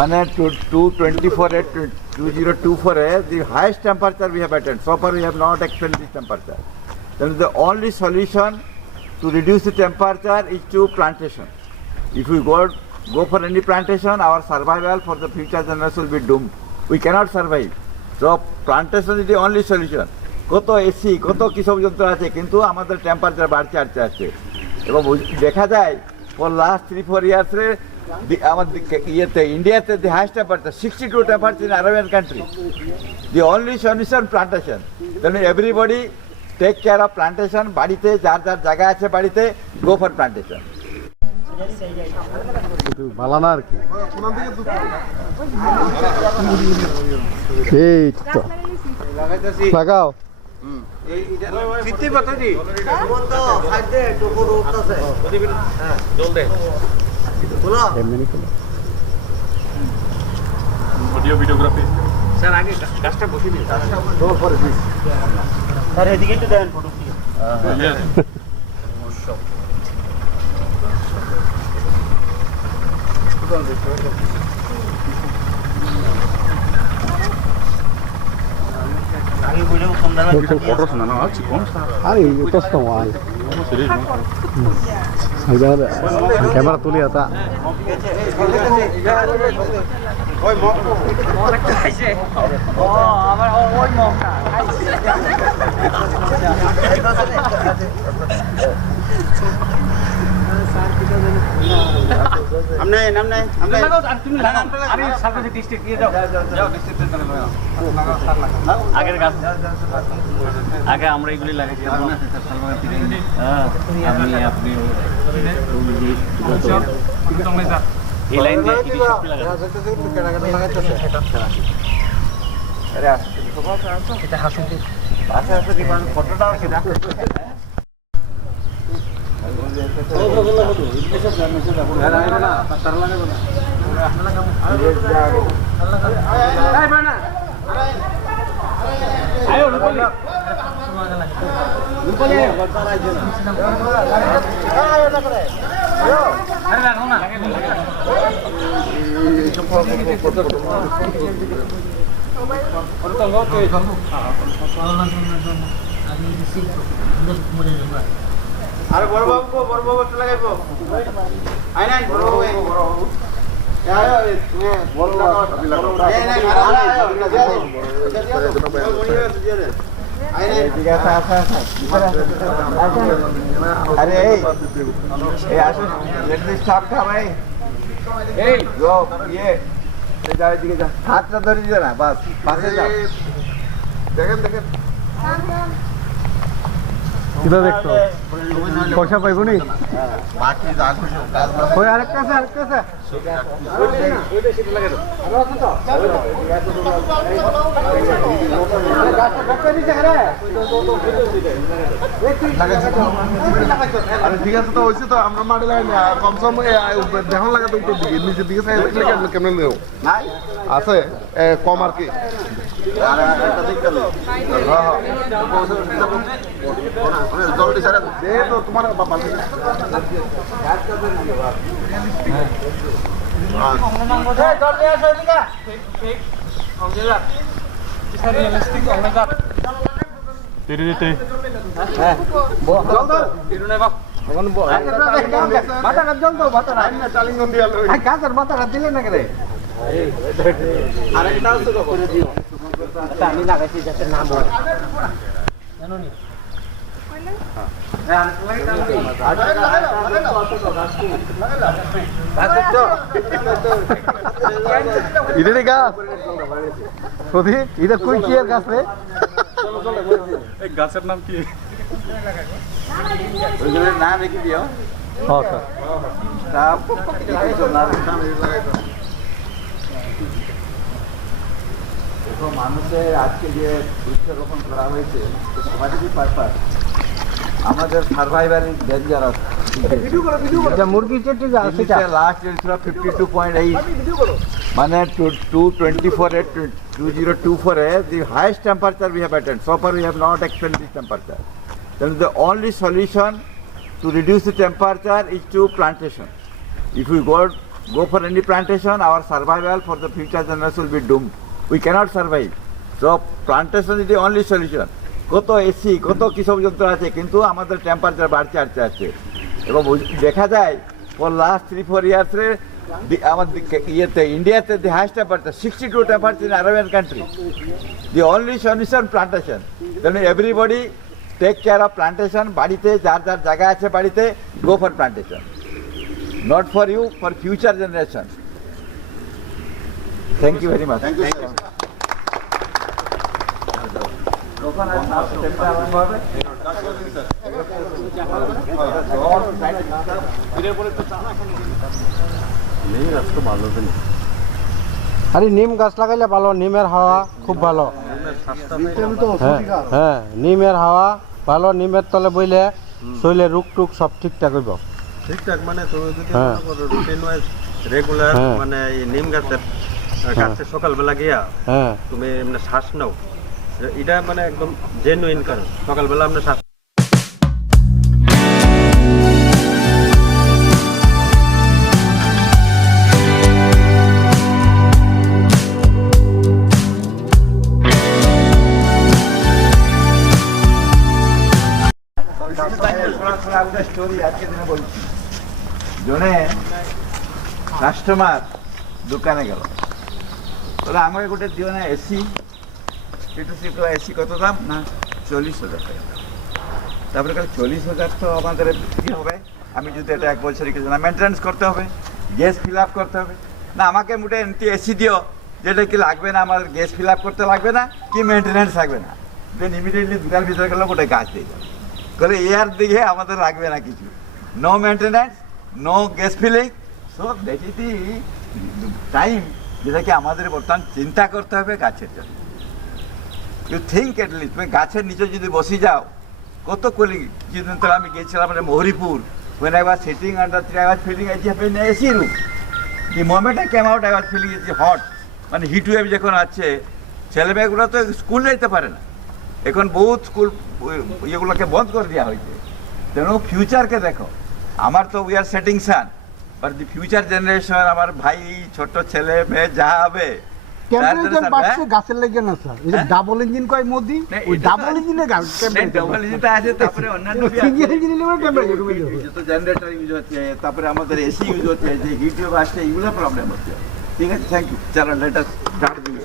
Mane to 224 at 2024, the highest temperature we have attained. So far we have not experienced this temperature. Then the only solution to reduce the temperature is to plantation. If we go for any plantation, our survival for the future generation will be doomed. We cannot survive. So plantation is the only solution. কত AC কত কৃষক যন্ত্র আছে কিন্তু আমাদের temperature বাড়ছে আসছে এবং দেখা যায় ফর লাস্ট 3-4 ইয়ার্সে আমাদের ইয়েতে ইন্ডিয়াতে the highest temperature 62 temperature in Arabian country the only solution plantation then everybody take care of plantation বাড়িতে যার যার জায়গা আছে বাড়িতে গো ফর প্লান্টেশন বালানা আর কি এই তো লাগাও কিতনি পাতা জি বলতো খাইতে টুকুর উঠতাছে হ্যাঁ জল দে বলো এমনি কি অডিও ভিডিওগ্রাফি স্যার আগে গাছটা বসিয়ে দিন দৌড় করে দিন স্যার এদিকে একটু দেন ফটো দিয়ে আরে তো সমান ক্যামেরা তুলি আতা ওই মগ একটা খাইছে ও আবার ওই মগটা আমনে লাগাও আর তুমি লাগাও আরে সার্ভিস ডিস্ট্রিক্ট দিয়ে যাও ডিস্ট্রিক্টে লাগাও স্যার লাগাও আগের গাছ আগে আমরা এগুলি লাগাইছি হ্যাঁ আপনি এই লাইন দিয়ে কি সব লাগাইতেছে আরে আসছে খবর আছে এটা হাসিতে আচ্ছা আচ্ছা কি মানে ফটোটা আছে না আরে বড় বাবু একটু লাগাইবো আই নাই বড় বাবু আরে এই আসুন স্টাফটা ভাই এই গো ইয়ে যাও এদিকে যা হাতটা ধরে দিও না বাস পাশে যাও দেখেন কিটা দেখতো পয়সা পাইবো নি বাকি যা খুশি কাজ ওই আরেকটা আছে ওইটা সেটা লাগাই দাও আরো আছে তো আরে ঠিক আছে তো হয়েছে তো আমরা মাঠে লাগাই না কমসম দেখন লাগা তো উত্তর দিকে নিচের দিকে সাইড কেমন নেও নাই আছে কম আর কি আর একটা দেখতে হ্যাঁ জলদি সারা দে তো তোমার বাবা আমি লাগাইছি যাতে নাম হয় জানো নি ইডের গাছ প্রদীপ এটা কই কি এর গাছ রে এই গাছের নাম কি ওইগুলোর নাম রেখে দিও হ্যাঁ স্যার দেখো মানুষের আজকে যে বৃক্ষরোপণ করা হয়েছে সমাজেরই পারপাস আমাদের সার্ভাইভাল ইজ ডেঞ্জারাস আচ্ছা মুরগির চেটে যা সেটা লাস্ট ইয়ার ছিল 52.8 মানে 224 at 2024 the highest temperature we have attained. So far we have not experienced this temperature. Then the only solution to reduce the temperature is to plantation. If we go go for any plantation, our survival for the future generation will be doomed. We cannot survive. So plantation is the only solution. কত AC কত কৃষক যন্ত্র আছে কিন্তু আমাদের temperature বাড়ছে আসতে আসছে এবং দেখা যায় ফর লাস্ট 3-4 ইয়ার্সে আমাদের ইয়েতে ইন্ডিয়াতে the highest temperature 62 temperature in Arabian country the only solution plantation then everybody take care of plantation বাড়িতে যার যার জায়গা আছে বাড়িতে go for plantation not for you for future generation thank you very much আরে নিম গাছ লাগাইলে ভালো, নিমের হাওয়া খুব ভালো। হ্যাঁ নিমের হাওয়া ভালো, নিমের তলে বইলে শরীরে রোগ টুক সব ঠিকঠাক হইব। ঠিকঠাক মানে তুমি যদি হ্যাঁ। মনে করো রুটিন ওয়াইজ রেগুলার হ্যাঁ। মানে এই নিম গাছের গাছে সকালবেলা গিয়া হ্যাঁ তুমি এমনি শ্বাস নাও, এটা মানে একদম জেনুইন কারণ সকালবেলা আমরা শ্বাস স্টোরি আজকে দিনে বলছি জনে কাস্টমার দোকানে গেল বলে আমাকে গোটে দিও না এসি সেটা সেটা এসি কত দাম না 40,000 টাকা তারপরে কাল 40,000 তো আমাদের কি হবে আমি যদি এটা 1 বছর কিছু না মেনটেন্স করতে হবে গ্যাস ফিল আপ করতে হবে না আমাকে মোটে এমনি এসি দিও যেটা কি লাগবে না আমার গ্যাস ফিল আপ করতে লাগবে না কি মেনটেন্যান্স লাগবে না দেন ইমিডিয়েটলি দোকান ভিতরে গেলে গোটে গাছ দিয়ে যাবে বলে এয়ার দিকে আমাদের লাগবে না কিছু no maintenance no gas filling so that is the time যেটাকে আমাদের বর্তমান চিন্তা করতে হবে গাছের জন্য ইউ থিঙ্ক এটলিস্ট তুমি গাছের নিচে যদি বসে যাও কত কলি কিছুদিন তো আমি গিয়েছিলাম মোহরিপুর when I was sitting under tree I was feeling as if in AC room the moment I came out I was feeling it's hot মানে হিট ওয়েভ যখন আছে ছেলেমেয়েগুলো তো স্কুল যেতে পারে না এখন বহুত স্কুল এগুলোকে বন্ধ করে দেওয়া হয়েছে তেমন ফিউচারকে দেখো আমার তো we are setting San but the future generation আমার ভাই ছোট ছেলে মেয়ে যা হবে টেম্পারেচার বাড়ছে গাছের লাগে না স্যার এই যে ডাবল ইঞ্জিন কয় মোদি ওই ডাবল ইঞ্জিনের ডবল ইঞ্জিনটা আছে তারপরে অন্যান্য সিঙ্গেল ইঞ্জিন নিলে টেম্পারেচার কমে যাবে তো জেনারেটর ইউজ হচ্ছে তারপরে আমাদের এসি ইউজ হচ্ছে যে হিট ওয়েভ আসছে এগুলো প্রবলেম হচ্ছে ঠিক আছে থ্যাংক ইউ চলো লেট আস স্টার্ট দিও